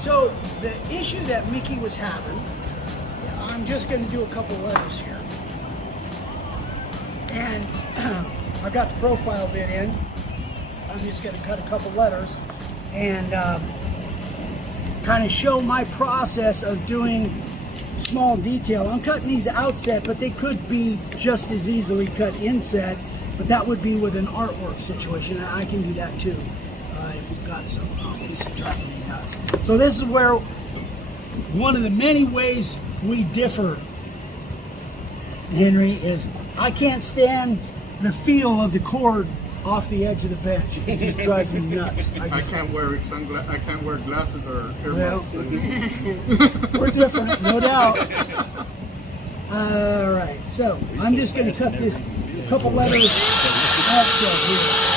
So the issue that Mickey was having, I'm just going to do a couple letters here. And I've got the profile bit in. I'm just going to cut a couple letters and kind of show my process of doing small detail. I'm cutting these outset, but they could be just as easily cut inset, but that would be with an artwork situation. And I can do that too if you've got some. This is driving me nuts. So this is where one of the many ways we differ, Henry, is I can't stand the feel of the cord off the edge of the bench. It just drives me nuts. I can't wear glasses or earmuffs. Well, we're different, no doubt. All right, so I'm just going to cut this couple letters offset here.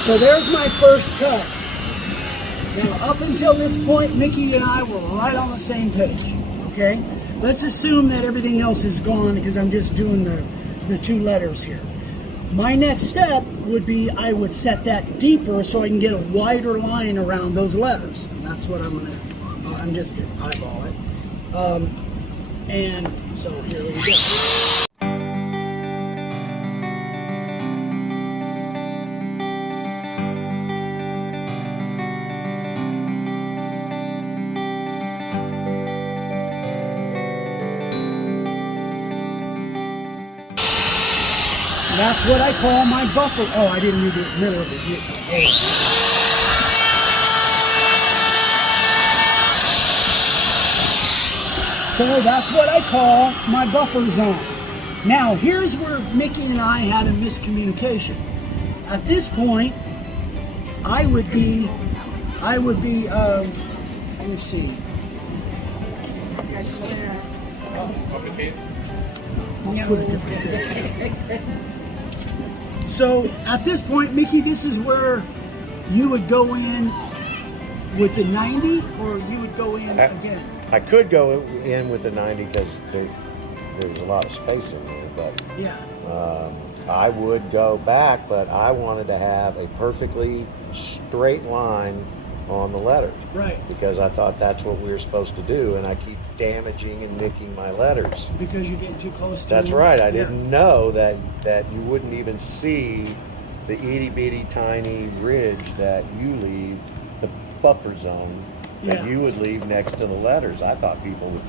So there's my first cut. Now, up until this point, Mickey and I were right on the same page, okay? Let's assume that everything else is gone because I'm just doing the two letters here. My next step would be I would set that deeper so I can get a wider line around those letters. And that's what I'm just going to eyeball it. And so here we go. That's what I call my buffer. Oh, I didn't read the middle of it. So that's what I call my buffer zone. Now, here's where Mickey and I had a miscommunication. At this point, I would be, let me see. I'll put it different. So at this point, Mickey, this is where you would go in with the 90, or you would go in again? I could go in with the 90 because there's a lot of space in there, but yeah. I would go back, but I wanted to have a perfectly straight line on the letters. Right. Because I thought that's what we were supposed to do, and I keep damaging and nicking my letters. Because you're getting too close to That's right. I didn't know that you wouldn't even see the itty-bitty tiny ridge that you leave, the buffer zone, that you would leave next to the letters. I thought people would...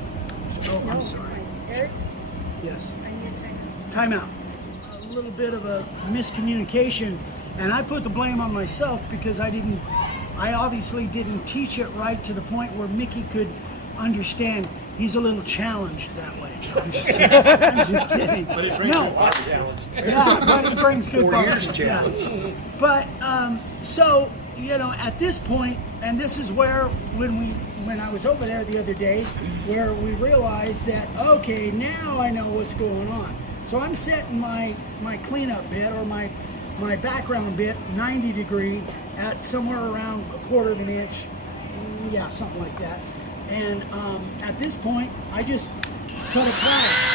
Oh, I'm sorry. Eric? Yes. I need a Time out. A little bit of a miscommunication, and I put the blame on myself because I obviously didn't teach it right to the point where Mickey could understand. He's a little challenged that way. No, I'm just kidding. I'm just kidding. But it brings good buffer challenge. Yeah, but it brings good 4 years challenge. Yeah. But, so, you know, at this point, and this is where, when when I was over there the other day, where we realized that, okay, now I know what's going on. So I'm setting my cleanup bit or my background bit 90 degree at somewhere around 1/4 of an inch, yeah, something like that. And at this point, I just cut a plow.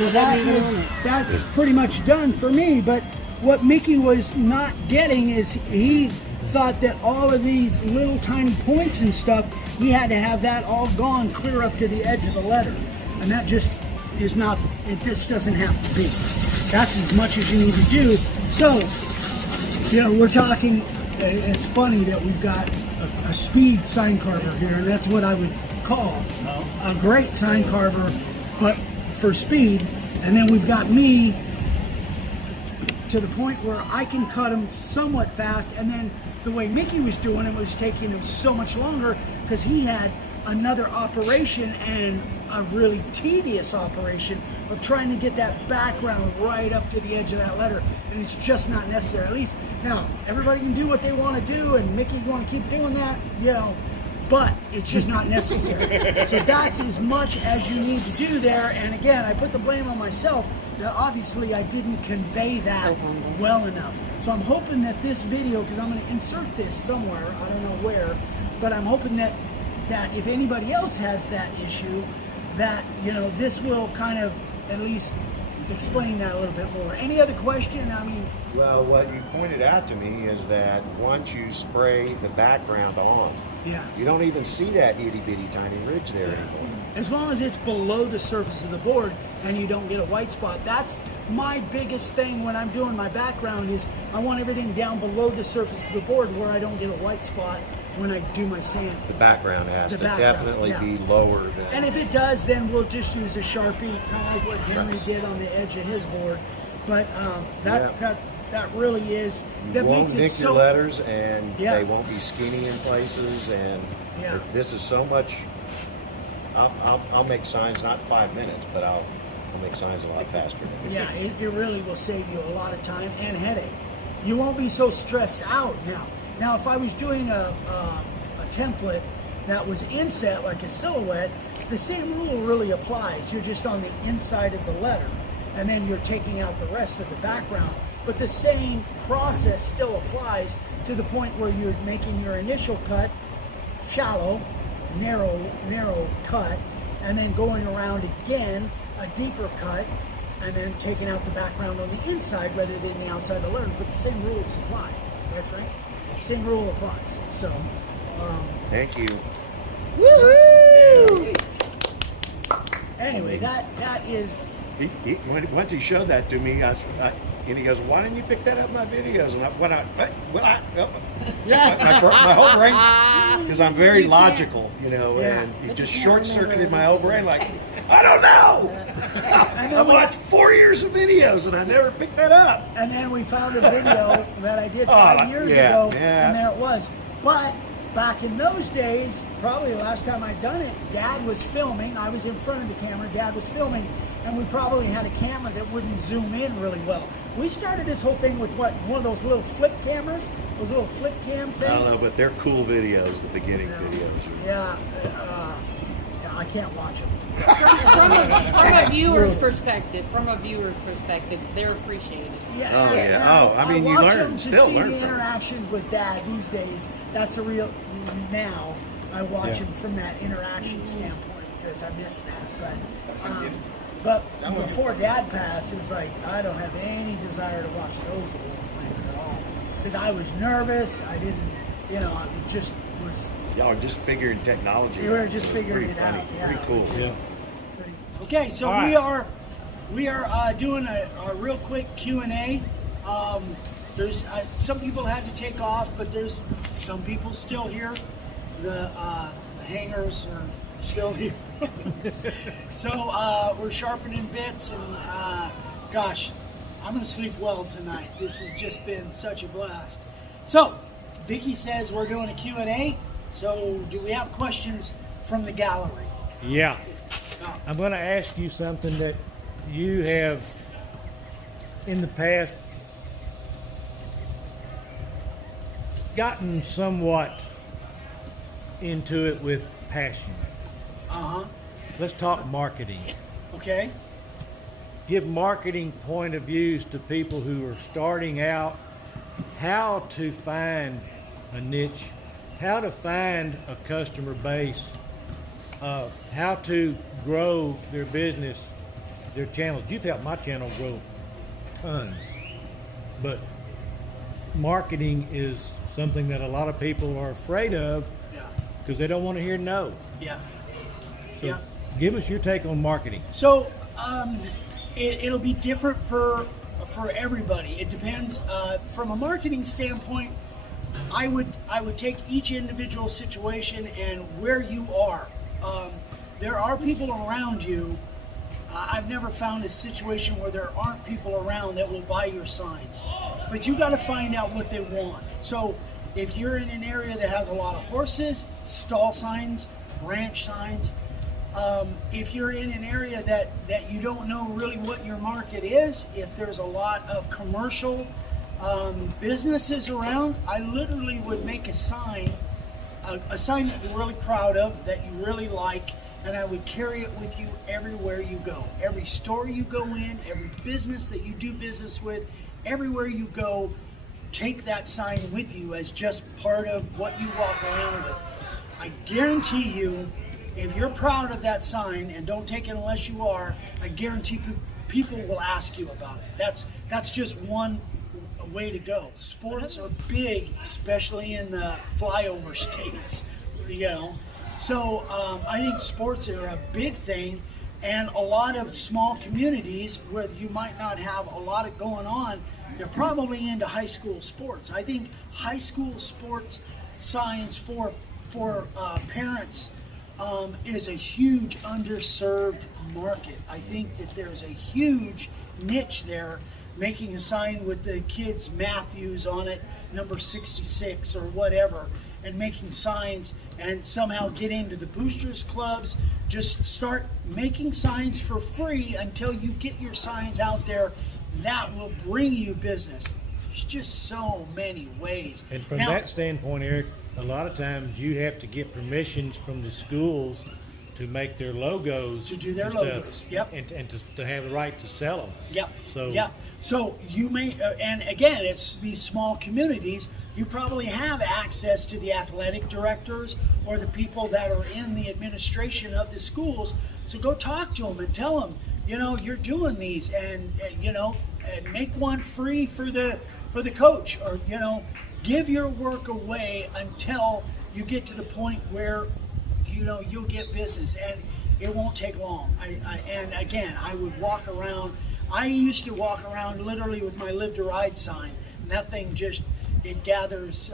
So that's pretty much done for me. But what Mickey was not getting is he thought that all of these little tiny points and stuff, he had to have that all gone clear up to the edge of the letter. And that just is not, it just doesn't have to be. That's as much as you need to do. So, you know, we're talking, it's funny that we've got a speed sign carver here, and that's what I would call a great sign carver, but for speed. And then we've got me to the point where I can cut them somewhat fast, and then the way Mickey was doing it was taking him so much longer because he had another operation, and a really tedious operation of trying to get that background right up to the edge of that letter, and it's just not necessary. At least now everybody can do what they want to do, and Mickey want to keep doing that, you know, but it's just not necessary. So that's as much as you need to do there. And again, I put the blame on myself that obviously I didn't convey that well enough. So I'm hoping that this video, because I'm going to insert this somewhere, I don't know where, but I'm hoping that if anybody else has that issue, that, you know, this will kind of at least explain that a little bit more. Any other question? I mean, well, what you pointed out to me is that once you spray the background on, yeah, you don't even see that itty bitty tiny ridge there anymore. As long as it's below the surface of the board and you don't get a white spot. That's my biggest thing when I'm doing my background, is I want everything down below the surface of the board where I don't get a white spot when I do my sand. The background has to definitely be lower than... And if it does, then we'll just use a Sharpie, kind of like what Henry did on the edge of his board. But that really is... That won't makes nick it your so, letters, and they won't be skinny in places, and this is so much... I'll make signs, not in 5 minutes, but I'll make signs a lot faster. Yeah, it really will save you a lot of time and headache. You won't be so stressed out now. Now, if I was doing a template that was inset, like a silhouette, the same rule really applies. You're just on the inside of the letter, and then you're taking out the rest of the background. But the same process still applies to the point where you're making your initial cut shallow, narrow cut, and then going around again, a deeper cut, and then taking out the background on the inside rather than the outside of the letter. But the same rules apply, right, Frank? Same rule applies. So, thank you. Woohoo! Anyway, that is. Once he showed that to me, and he goes, "Why didn't you pick that up in my videos?" And my whole brain, because I'm very logical, you know, and it just short-circuited my whole brain. Like, I don't know. I watched 4 years of videos, and I never picked that up. And then we found a video that I did 5 years ago, and there it was. But back in those days, probably the last time I'd done it, Dad was filming. I was in front of the camera. Dad was filming, and we probably had a camera that wouldn't zoom in really well. We started this whole thing with what? One of those little flip cameras? Those little flip cam things? I don't know, but they're cool videos, the beginning videos. Yeah, I can't watch them. From a viewer's perspective, they're appreciated. I mean, you learn, still learn from the interactions with Dad these days. That's a real, now I watch him from that interaction standpoint because I miss that. But before Dad passed, it was like, I don't have any desire to watch those old things at all. Because I was nervous, I didn't, you know, it just was... Y'all are just figuring technology out. We were just figuring it out. Yeah. Pretty cool. Yeah. Okay, so we are doing a real quick Q&A. There's some people had to take off, but there's some people still here. The hangers are Still here. So we're sharpening bits, and gosh, I'm gonna sleep well tonight. This has just been such a blast. So Vicky says we're doing a Q&A. So do we have questions from the gallery? Yeah. Oh, I'm going to ask you something that you have in the past gotten somewhat into it with passion. uh-huh. Let's talk marketing. Okay. Give marketing point of views to people who are starting out, how to find a niche, how to find a customer base, how to grow their business, their channels. You've helped my channel grow tons, but marketing is something that a lot of people are afraid of Yeah. because they don't want to hear no. Yeah. So Yeah. give us your take on marketing. So it'll be different for everybody. It depends. From a marketing standpoint, I would take each individual situation and where you are. There are people around you. I've never found a situation where there aren't people around that will buy your signs, but you got to find out what they want. So if you're in an area that has a lot of horses, stall signs, ranch signs. If you're in an area that you don't know really what your market is, if there's a lot of commercial businesses around, I literally would make a sign that you're really proud of, that you really like, and I would carry it with you everywhere you go. Every store you go in, every business that you do business with, everywhere you go, take that sign with you as just part of what you walk around with. I guarantee you, if you're proud of that sign, and don't take it unless you are, I guarantee people will ask you about it. That's just one way to go. Sports are big, especially in the flyover states, you know. So I think sports are a big thing, and a lot of small communities where you might not have a lot of going on, they're probably into high school sports. I think high school sports signs for parents is a huge underserved market. I think that there's a huge niche there, making a sign with the kids Matthews on it, number 66 or whatever, and making signs and somehow get into the boosters clubs. Just start making signs for free until you get your signs out there. That will bring you business. There's just so many ways. And from Now, that standpoint, Eric, a lot of times you have to get permissions from the schools to make their logos. To do their and stuff, logos, yep. And to have the right to sell them. Yep. So- yeah. So you may, and again, it's these small communities. You probably have access to the athletic directors or the people that are in the administration of the schools. So go talk to them and tell them, you know, you're doing these, and you know, and make one free for the coach, or you know, give your work away until you get to the point where you know you'll get business, and it won't take long. And again, I would walk around. I used to walk around literally with my Live to Ride sign, and that thing just, it gathers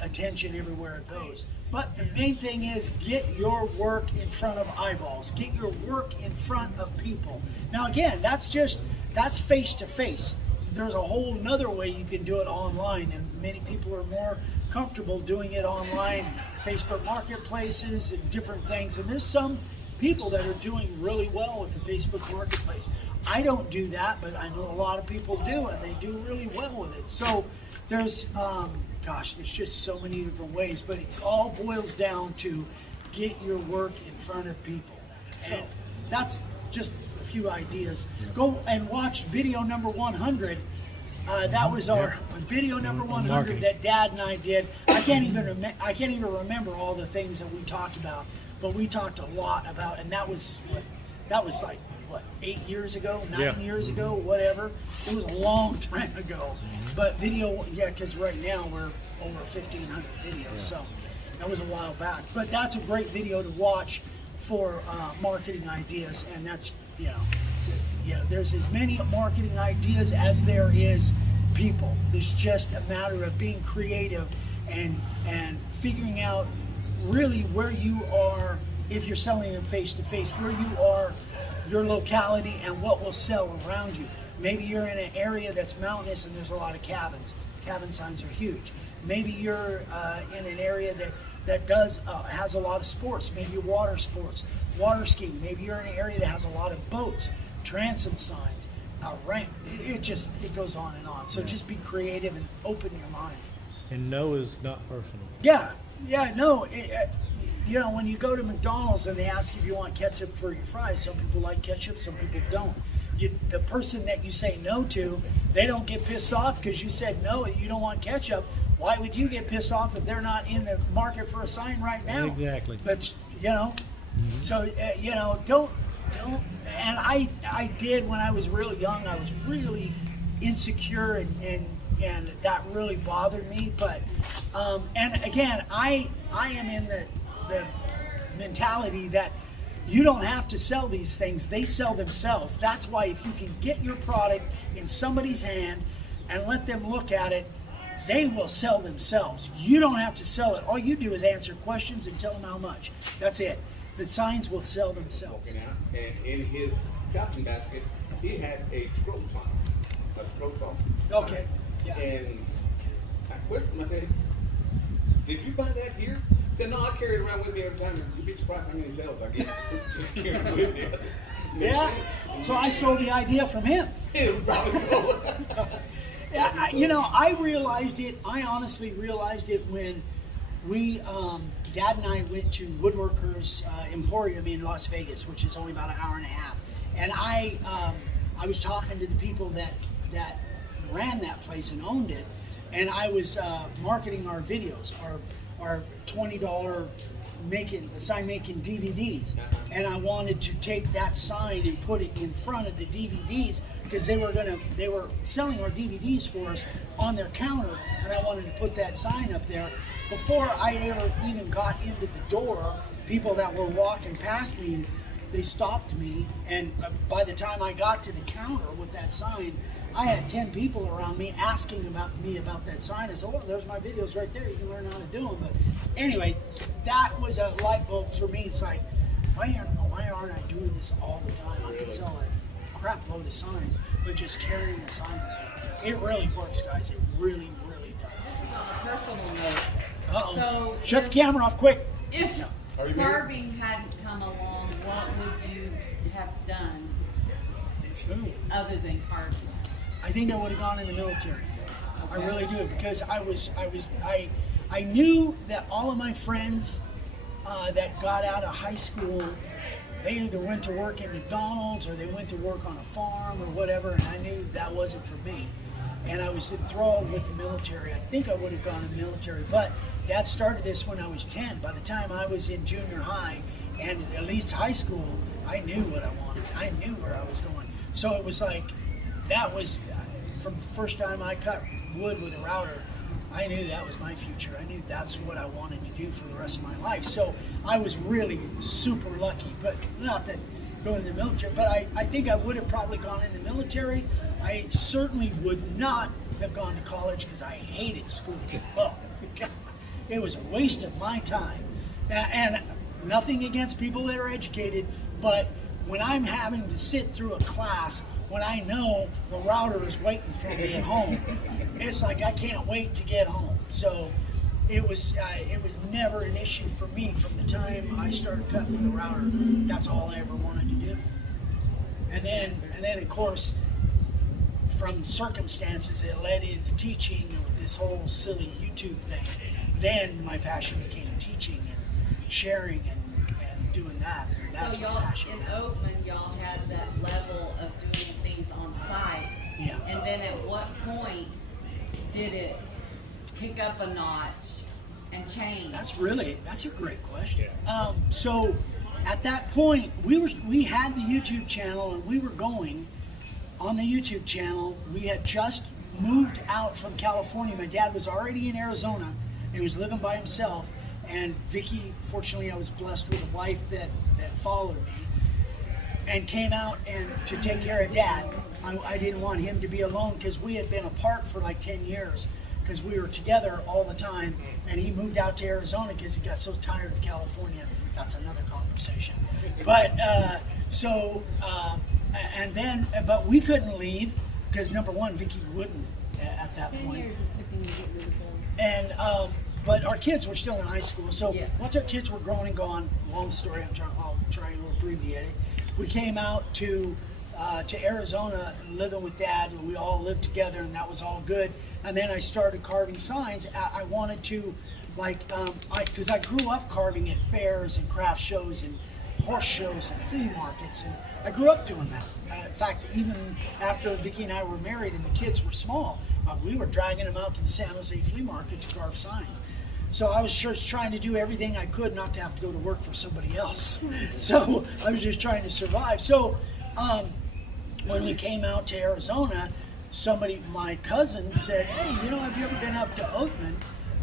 attention everywhere it goes. But the main thing is get your work in front of eyeballs. Get your work in front of people. Now again, that's face to face. There's a whole nother way you can do it online, and many people are more comfortable doing it online, Facebook marketplaces and different things. And there's some people that are doing really well with the Facebook marketplace. I don't do that, but I know a lot of people do, and they do really well with it. So there's, there's just so many different ways, but it all boils down to get your work in front of people. So that's just a few ideas. Go and watch video number 100. That was our video number 100 that Dad and I did. I can't even remember all the things that we talked about, but we talked a lot about, and that was like 8 years ago, 9 years ago, whatever. It was a long time ago. But video, because right now we're over 1,500 videos, so that was a while back. But that's a great video to watch for marketing ideas, and that's, there's as many marketing ideas as there is people. It's just a matter of being creative and figuring out really where you are if you're selling them face to face, where you are, your locality, and what will sell around you. Maybe you're in an area that's mountainous and there's a lot of cabins. Cabin signs are huge. Maybe you're in an area that has a lot of sports, maybe water sports, water skiing. Maybe you're in an area that has a lot of boats, transom signs, ramp. It goes on and on. So just be creative and open your mind. And no is not personal. Yeah, no. You know, when you go to McDonald's and they ask if you want ketchup for your fries, some people like ketchup, some people don't. The person that you say no to, they don't get pissed off because you said no, you don't want ketchup. Why would you get pissed off if they're not in the market for a sign right now? Exactly. But you know, so you know, don't. And I did when I was really young. I was really insecure and that really bothered me. But and again, I am in the mentality that you don't have to sell these things, they sell themselves. That's why if you can get your product in somebody's hand and let them look at it, they will sell themselves. You don't have to sell it. All you do is answer questions and tell them how much. That's it. The signs will sell themselves. Walking out, and in his shopping basket, he had a scroll sign, a scroll sign. Okay. Yeah. And I questioned him, I said, did you buy that here? He said, no, I carry it around with me every time. You'd be surprised how many sales I get. Just carry it with me. Yeah. So I stole the idea from him. Yeah, you know, I realized it. I honestly realized it when we, Dad and I went to Woodworkers Emporium in Las Vegas, which is only about an hour and a half. And I was talking to the people that ran that place and owned it, and I was marketing our videos, our $20 sign making DVDs, and I wanted to take that sign and put it in front of the DVDs because they were selling our DVDs for us on their counter, and I wanted to put that sign up there. Before I ever even got into the door, people that were walking past me, they stopped me, and by the time I got to the counter with that sign, I had 10 people around me asking about that sign. I said, "Oh, there's my videos right there. You can learn how to do them." But anyway, that was a light bulb for me. It's like, why aren't I doing this all the time? I could sell a crap load of signs, but just carrying the sign. It really works, guys. It really, really does. This is on a personal note. Uh-oh. So Shut the camera off quick. if Are you carving hadn't come along, what would you have done other than carving? I think I would have gone in the military. I really do, because I knew that all of my friends that got out of high school, they either went to work at McDonald's or they went to work on a farm or whatever, and I knew that wasn't for me. And I was enthralled with the military. I think I would have gone in the military, but Dad started this when I was 10. By the time I was in junior high and at least high school, I knew what I wanted. I knew where I was going. So it was like, that was, from the first time I cut wood with a router, I knew that was my future. I knew that's what I wanted to do for the rest of my life. So I was really super lucky, but not that going to the military, but I think I would have probably gone in the military. I certainly would not have gone to college because I hated school. Oh, it was a waste of my time. And nothing against people that are educated, but when I'm having to sit through a class when I know the router is waiting for me at home, it's like I can't wait to get home. So it was never an issue for me from the time I started cutting with a router. That's all I ever wanted to do. And then of course, from circumstances, it led into teaching and this whole silly YouTube thing. Then my passion became teaching and sharing and doing that. That's So my y'all, passion. in Oakland, y'all had that level of doing things on site. Yeah. And then at what point did it kick up a notch and change? That's a great question. So at that point, we had the YouTube channel and we were going on the YouTube channel. We had just moved out from California. My dad was already in Arizona. He was living by himself. And Vicky, fortunately, I was blessed with a wife that followed me and came out and to take care of Dad. I didn't want him to be alone because we had been apart for like 10 years because we were together all the time. And he moved out to Arizona because he got so tired of California. that's another conversation. But but we couldn't leave because number one, Vicky wouldn't at that 10 point. years it took me to get rid of them. And but our kids were still in high school. So Yes. once our kids were grown and gone, long story. I'll try to abbreviate it. We came out to Arizona, living with Dad, and we all lived together, and that was all good. And then I started carving signs. I wanted to, because I grew up carving at fairs and craft shows and horse shows and flea markets, and I grew up doing that. In fact, even after Vicki and I were married and the kids were small, we were dragging them out to the San Jose flea market to carve signs. So I was just trying to do everything I could not to have to go to work for somebody else. So I was just trying to survive. So when we came out to Arizona, my cousin said, "Hey, have you ever been up to Rhoten?"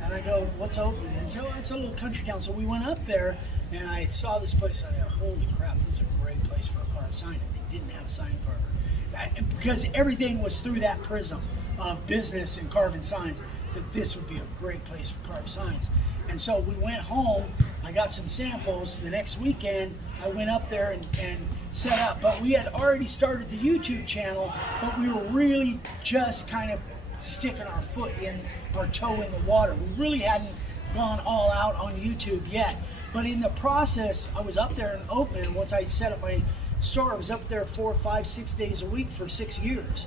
And I go, "What's Rhoten?" And so it's a little country town. So we went up there, and I saw this place. I thought, "Holy crap, this is a great place for a carved sign." And they didn't have a sign carver. Because everything was through that prism of business and carving signs. So this would be a great place for carved signs. And so we went home. I got some samples. The next weekend, I went up there and set up. But we had already started the YouTube channel, but we were really just kind of sticking our toe in the water. We really hadn't gone all out on YouTube yet. But in the process, I was up there in Rhoten, and once I set up my store, I was up there 4, 5, 6 days a week for 6 years.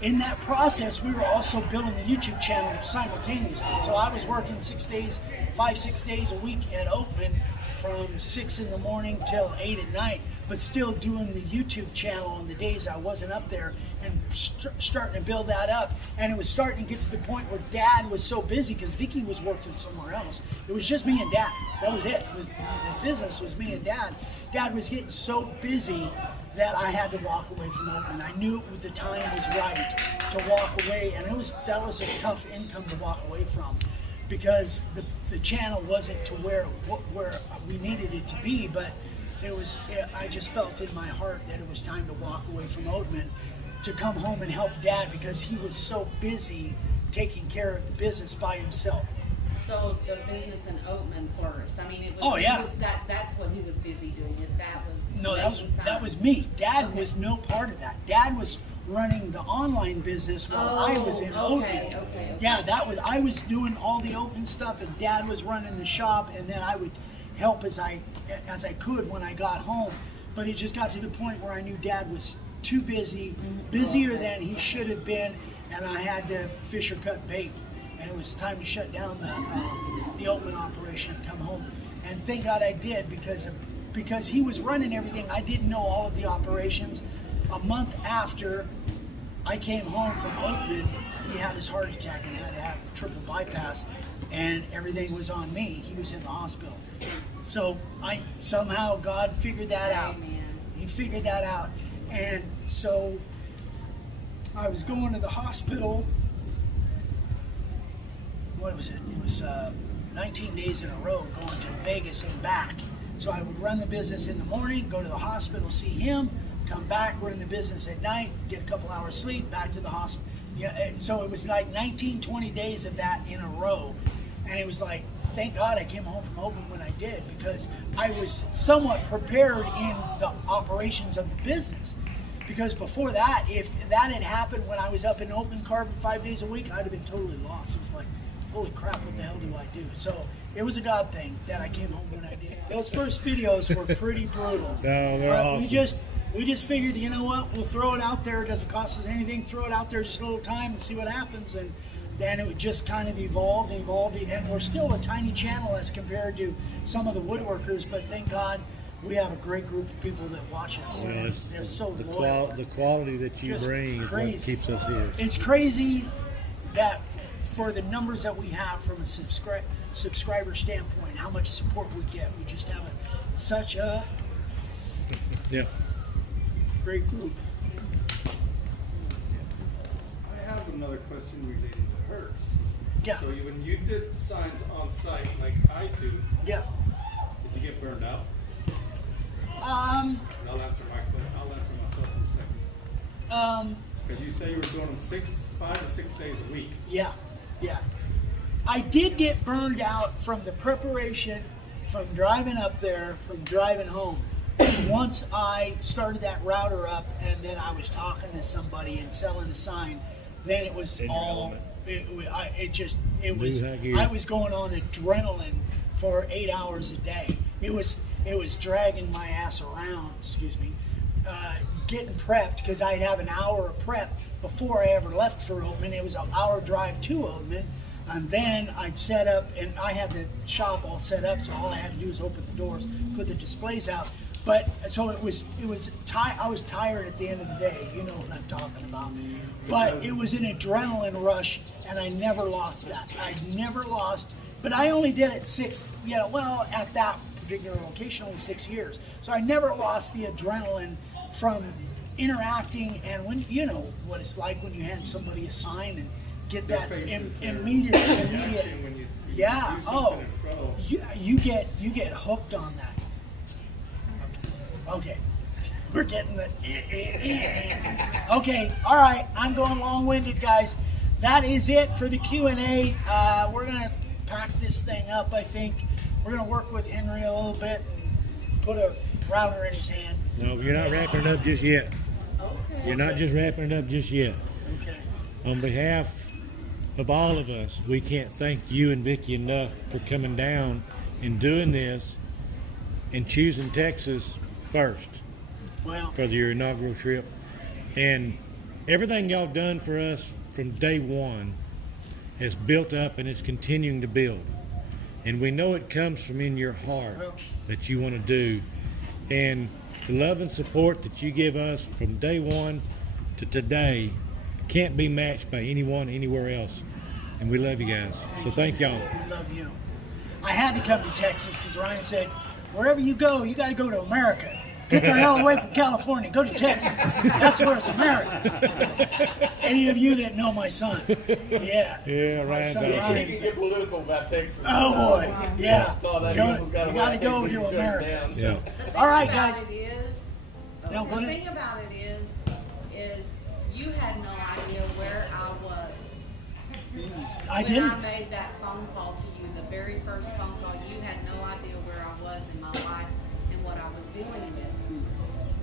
In that process, we were also building the YouTube channel simultaneously. So I was working 6 days, 5, 6 days a week at Rhoten from 6 in the morning till 8 at night, but still doing the YouTube channel on the days I wasn't up there and starting to build that up. And it was starting to get to the point where Dad was so busy because Vicky was working somewhere else. It was just me and Dad. That was it. The business was me and Dad. Dad was getting so busy that I had to walk away from Rhoten. I knew the time was right to walk away, and that was a tough income to walk away from because the channel wasn't to where we needed it to be, but I just felt in my heart that it was time to walk away from Rhoten to come home and help Dad because he was so busy taking care of the business by himself. So the business in Rhoten first. I mean, it was. Oh, yeah. That's what he was busy doing. No, that was signs. me. Dad Okay. was no part of that. Dad was running the online business while I was in okay, Rhoten. okay. Yeah, I was doing all the Rhoten stuff, and Dad was running the shop, and then I would help as I could when I got home. But it just got to the point where I knew Dad was too busy, busier than he should have been, and I had to fish or cut bait. And it was time to shut down the Rhoten operation and come home. And thank God I did because he was running everything. I didn't know all of the operations. A month after I came home from Rhoten, he had his heart attack and had to have a triple bypass, and everything was on me. He was in the hospital. So somehow God figured that out. Amen. He figured that out. And so I was going to the hospital. What was it? It was 19 days in a row going to Vegas and back. So I would run the business in the morning, go to the hospital, see him, come back, run the business at night, get a couple hours sleep, back to the hospital. Yeah, so it was like 19, 20 days of that in a row. And it was like, thank God I came home from Rhoten when I did, because I was somewhat prepared in the operations of the business. Because before that, if that had happened when I was up in Rhoten carving 5 days a week, I'd have been totally lost. It was like, holy crap, what the hell do I do? So it was a God thing that I came home when I did. Those first videos were pretty brutal. No, they're awesome. We just figured, you know what, we'll throw it out there. It doesn't cost us anything. Throw it out there just a little time and see what happens. And then it just kind of evolved. And we're still a tiny channel as compared to some of the woodworkers, but thank God we have a great group of people that watch us. Well, They're so the loyal. the quality that you Just bring is what crazy. keeps us here. It's crazy that for the numbers that we have from a subscriber standpoint, how much support we get. We just have such a Yeah. great group. I have another question related to Hertz. Yeah. So when you did signs on site like I do, Yeah. did you get burned out? Um, And I'll answer myself in a second. Because you say you were doing them 5 to 6 days a week. yeah. I did get burned out from the preparation from driving up there, from driving home, once I started that router up and then I was talking to somebody and selling a sign, then it was In your all, element. I was going on adrenaline for 8 hours a day. It was dragging my ass around, getting prepped, because I'd have an hour of prep before I ever left for Rhoten. It was an hour drive to Rhoten. And then I'd set up, and I had the shop all set up, so all I had to do was open the doors, put the displays out. But so I was tired at the end of the day. You know what I'm talking about. But it was an adrenaline rush, and I never lost that. I never lost. But I only did it at that particular location, only 6 years. So I never lost the adrenaline from interacting, and when you know what it's like when you hand somebody a sign and get that immediate Reaction when you yeah. do Oh, something in pro. you get hooked on that. Okay, we're getting the. Okay, all right. I'm going long-winded, guys. That is it for the Q&A. We're gonna pack this thing up. I think we're gonna work with Henry a little bit and put a router in his hand. No, you're not wrapping it up just yet. Okay. You're not just wrapping it up just yet. Okay. On behalf of all of us, we can't thank you and Vicki enough for coming down and doing this and choosing Texas first Well, for your inaugural trip. And everything y'all have done for us from day one has built up and it's continuing to build. And we know it comes from in your heart that you want to do. And the love and support that you give us from day one to today can't be matched by anyone anywhere else. And we love you guys. So thank y'all. I love you. I had to come to Texas because Ryan said, wherever you go, you got to go to America. Get the hell away from California. Go to Texas. That's where it's America. Any of you that know my son. Yeah. Yeah, My Ryan's son awesome. Ryan. You can get political about Texas. Oh, boy. Yeah. Saw that Go- he almost got you a got to white go paper to shut America. down. Yeah. The thing All right, about guys. it is, No, go the ahead. thing about it is you had no idea where I was. I When didn't. I made that phone call to you, the very first phone call, you had no idea where I was in my life and what I was dealing with.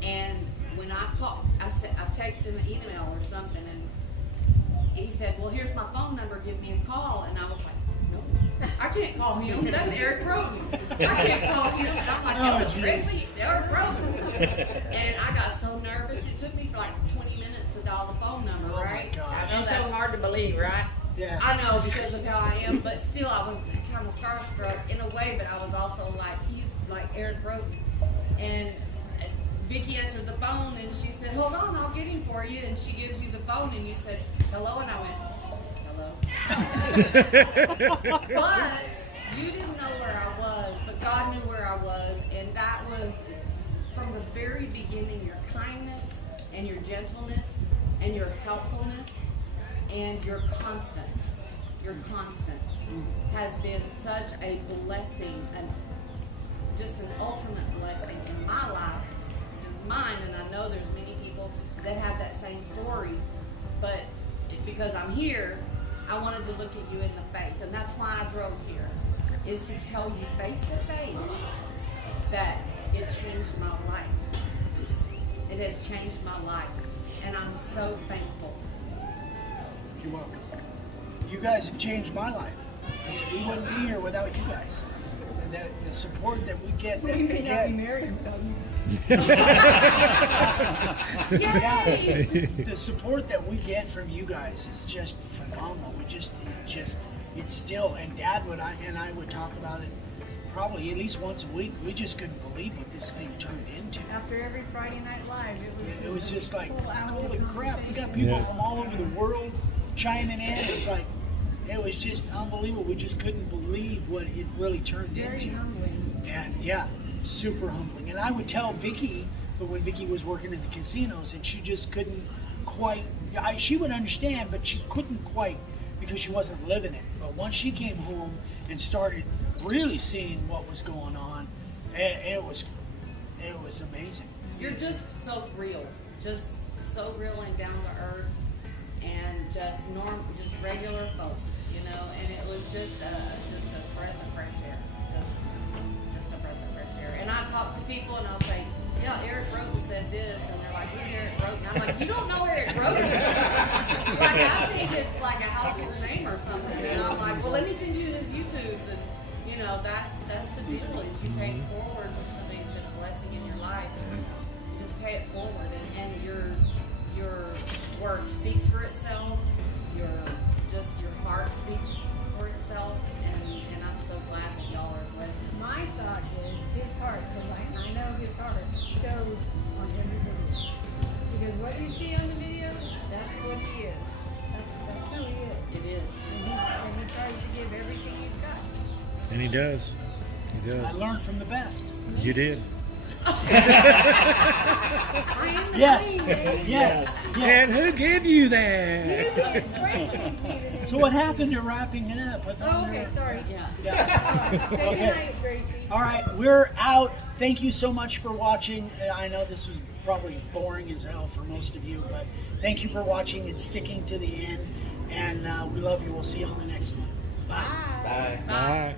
And when I called, I texted him an email or something, and he said, "Well, here's my phone number. Give me a call." And I was like, "No, I can't call him. That's Eric Rhoten. I can't call him." And I'm like, "Elvis Presley, Eric Rhoten." And I got so nervous. It took me for like 20 minutes to dial the phone number, Oh, my right? gosh. I know that's hard to believe, right? Yeah. I know because of how I am, but still I was kind of starstruck in a way, but I was also like, he's like Eric Rhoten. And Vicki answered the phone and she said, "Hold on, I'll get him for you." And she gives you the phone and you said, "Hello," and I went, "Hello." But you didn't know where I was, but God knew where I was, and that was from the very beginning. Your kindness and your gentleness and your helpfulness and your constant has been such a blessing, and just an ultimate blessing in my life, just mine. And I know there's many people that have that same story, but because I'm here, I wanted to look at you in the face, and that's why I drove here, is to tell you face to face that it changed my life. It has changed my life, and I'm so thankful. You're welcome. You guys have changed my life. Because we wouldn't be here without you guys. The support that we get. We may not be married without you. Yeah, the support that we get from you guys is just phenomenal. It's still, and Dad and I would talk about it probably at least once a week. We just couldn't believe what this thing turned into. After every Friday Night Live, It was just like, full hour holy crap, we got conversation. people Yeah. from all over the world chiming in. It was just unbelievable. We just couldn't believe what it really turned Very into. humbling. And yeah, super humbling. And I would tell Vicki, but when Vicki was working in the casinos, and she just couldn't quite, she would understand, but she couldn't quite because she wasn't living it. But once she came home and started really seeing what was going on, it was amazing. You're just so real, just so real and down to earth, and just regular folks, you know. And it was just a breath of fresh air, just there. And I talk to people and I'll say, yeah, Eric Rhoten said this, and they're like, who's Eric Rhoten? I'm like, you don't know Eric Rhoten? Like, I think it's like a household name or something. And I'm like, well, let me send you his YouTubes. And, you know, that's the deal, is you pay it forward when somebody's been a blessing in your life. And you just pay it forward, and your work speaks for itself. Your heart speaks for itself. And I'm so glad that y'all are blessed. My thought is his heart, because I know his heart shows on every video. Because what you see on the videos, that's what he is. That's who he is. It is. And he tries to give everything he's got. And he does. He I does. learned from the best. You did. I am the Yes, queen, baby. yes, And yes. who gave you You that? did great with me. So what happened to wrapping it up? I thought Oh, we okay, were- sorry. Yeah. Yeah. Say Okay. goodnight, Gracie. All right, we're out. Thank you so much for watching. I know this was probably boring as hell for most of you, but thank you for watching and sticking to the end. And we love you. We'll see you on the next one. Bye. Bye. Bye. Bye.